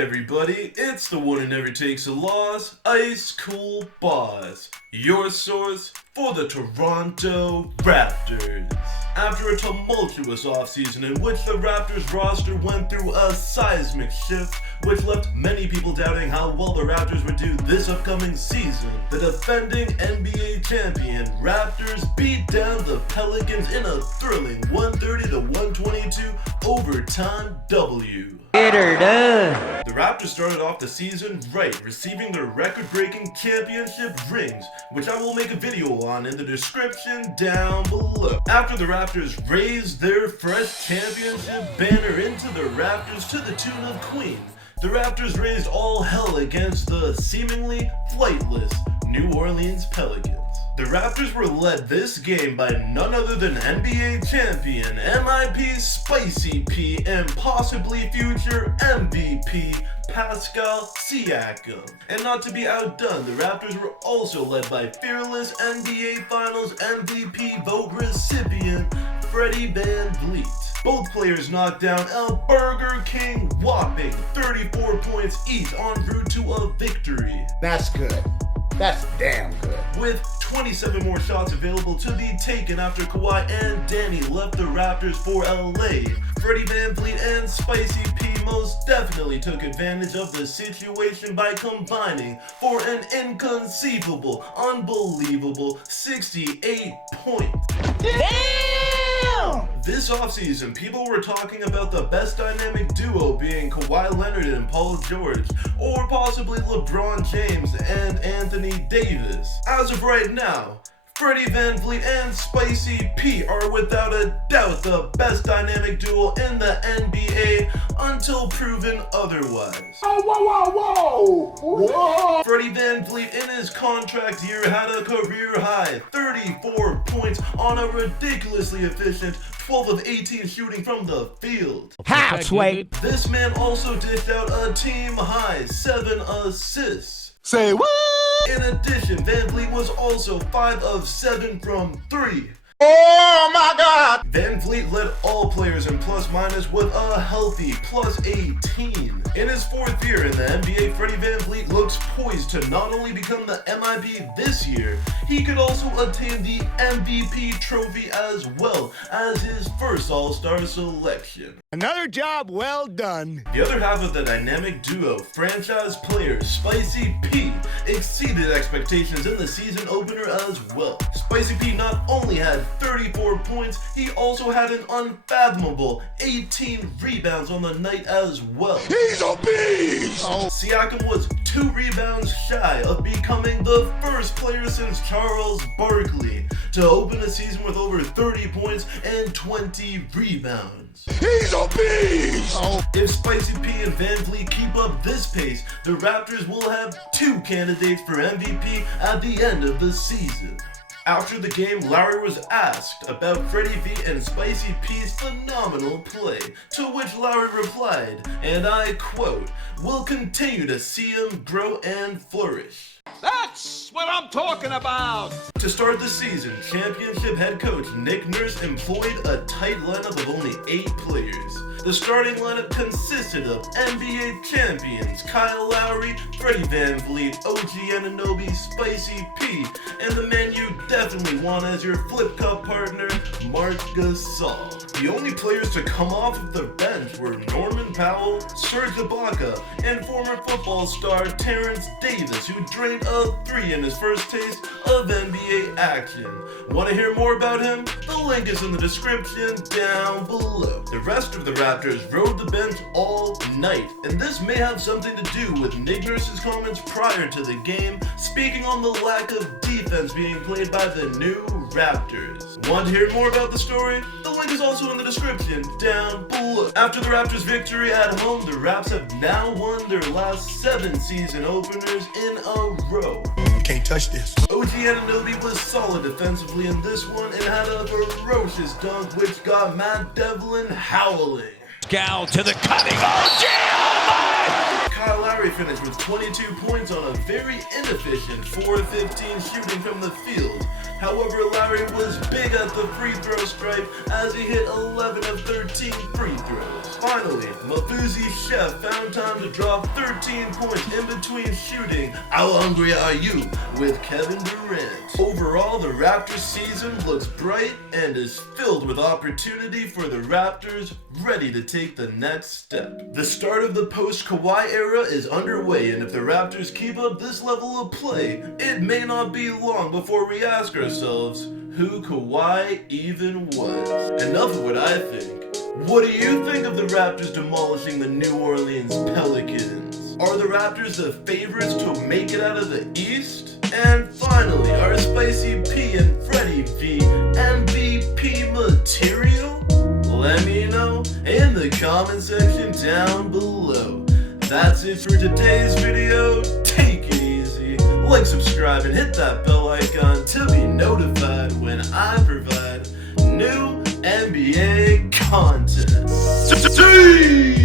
everybody, it's the one who never takes a loss, ICECOOLBOSS, your source for the Toronto Raptors. After a tumultuous offseason in which the Raptors roster went through a seismic shift, which left many people doubting how well the Raptors would do this upcoming season, the defending NBA champion Raptors beat down the Pelicans in a thrilling 130-122 overtime W. Get her done. The Raptors started off the season right, receiving their record-breaking championship rings, which I will make a video on in the description down below. After the Raptors raised their fresh championship banner into the Raptors to the tune of Queen, the Raptors raised all hell against the seemingly flightless New Orleans Pelicans. The Raptors were led this game by none other than NBA champion, MIP Spicy P, and possibly future MVP Pascal Siakam. And not to be outdone, the Raptors were also led by fearless NBA Finals MVP vote recipient Freddie Vanvleet. Both players knocked down a Burger King whopping 34 points each en route to a victory. That's good. That's damn good. With 27 more shots available to be taken after Kawhi and Danny left the Raptors for LA, Freddie Vanvleet and Spicy P most definitely took advantage of the situation by combining for an inconceivable, unbelievable 68 points. Damn! This offseason, people were talking about the best dynamic duo being Kawhi Leonard and Paul George, or possibly LeBron James and Anthony Davis. As of right now, Freddie Vanvleet and Spicy P are without a doubt the best dynamic duo in the NBA until proven otherwise. Oh, whoa, whoa, whoa! Whoa! Freddie Vanvleet in his contract year had a career high 34 points on a ridiculously efficient 12 of 18 shooting from the field. Halfway. This man also dished out a team high 7 assists. Say what? In addition, Vanvleet was also 5 of 7 from 3. Oh my God! Vanvleet led all players in plus minus with a healthy plus 18. In his 4th year in the NBA, Freddie Vanvleet looks poised to not only become the MIP this year, he could also attain the MVP trophy as well as his first All-Star selection. Another job well done. The other half of the dynamic duo, franchise player Spicy P, exceeded expectations in the season opener as well. Spicy P not only had 34 points, he also had an unfathomable 18 rebounds on the night as well. He's a beast! Oh. Siakam was 2 rebounds shy of becoming the first player since Charles Barkley to open a season with over 30 points and 20 rebounds. He's a beast! Oh. If Spicy P and Vanvleet keep up this pace, the Raptors will have 2 candidates for MVP at the end of the season. After the game, Larry was asked about Freddie V and Spicy P's phenomenal play, to which Larry replied, and I quote, "We'll continue to see him grow and flourish." That's what I'm talking about! To start the season, championship head coach Nick Nurse employed a tight lineup of only 8 players. The starting lineup consisted of NBA champions Kyle Lowry, Freddie Vanvleet, OG Anunoby, Spicy P, and the man you definitely want as your flip cup partner, Marc Gasol. The only players to come off of the bench were Norman Powell, Serge Ibaka, and former football star Terrence Davis, who drained a 3 in his first taste of NBA action. Want to hear more about him? The link is in the description down below. The rest of the Raptors rode the bench all night, and this may have something to do with Nick Nurse's comments prior to the game, speaking on the lack of defense being played by the new Raptors. Want to hear more about the story? The link is also in the description down below. After the Raptors' victory at home, the Raps have now won their last 7 season openers in a row. Can't touch this. OG Anunoby was solid defensively in this one and had a ferocious dunk which got Matt Devlin howling. Gal to the cutting. Oh, jam! Kyle Lowry Lowry finished with 22 points on a very inefficient 4-15 shooting from the field. However, Lowry was big at the free throw stripe as he hit 11 of 13 free throws. Finally, Mafuzi Chef found time to drop 13 points in between shooting How Hungry Are You with Kevin Durant. Overall, the Raptors season looks bright and is filled with opportunity for the Raptors ready to take the next step. The start of the post-Kawhi era is underway, and if the Raptors keep up this level of play, it may not be long before we ask ourselves who Kawhi even was. Enough of what I think. What do you think of the Raptors demolishing the New Orleans Pelicans? Are the Raptors the favorites to make it out of the East? And finally, are Spicy P and Freddie V MVP material? Let me know in the comment section down below. That's it for today's video. Take it easy. Like, subscribe, and hit that bell icon to be notified when I provide new NBA content. See!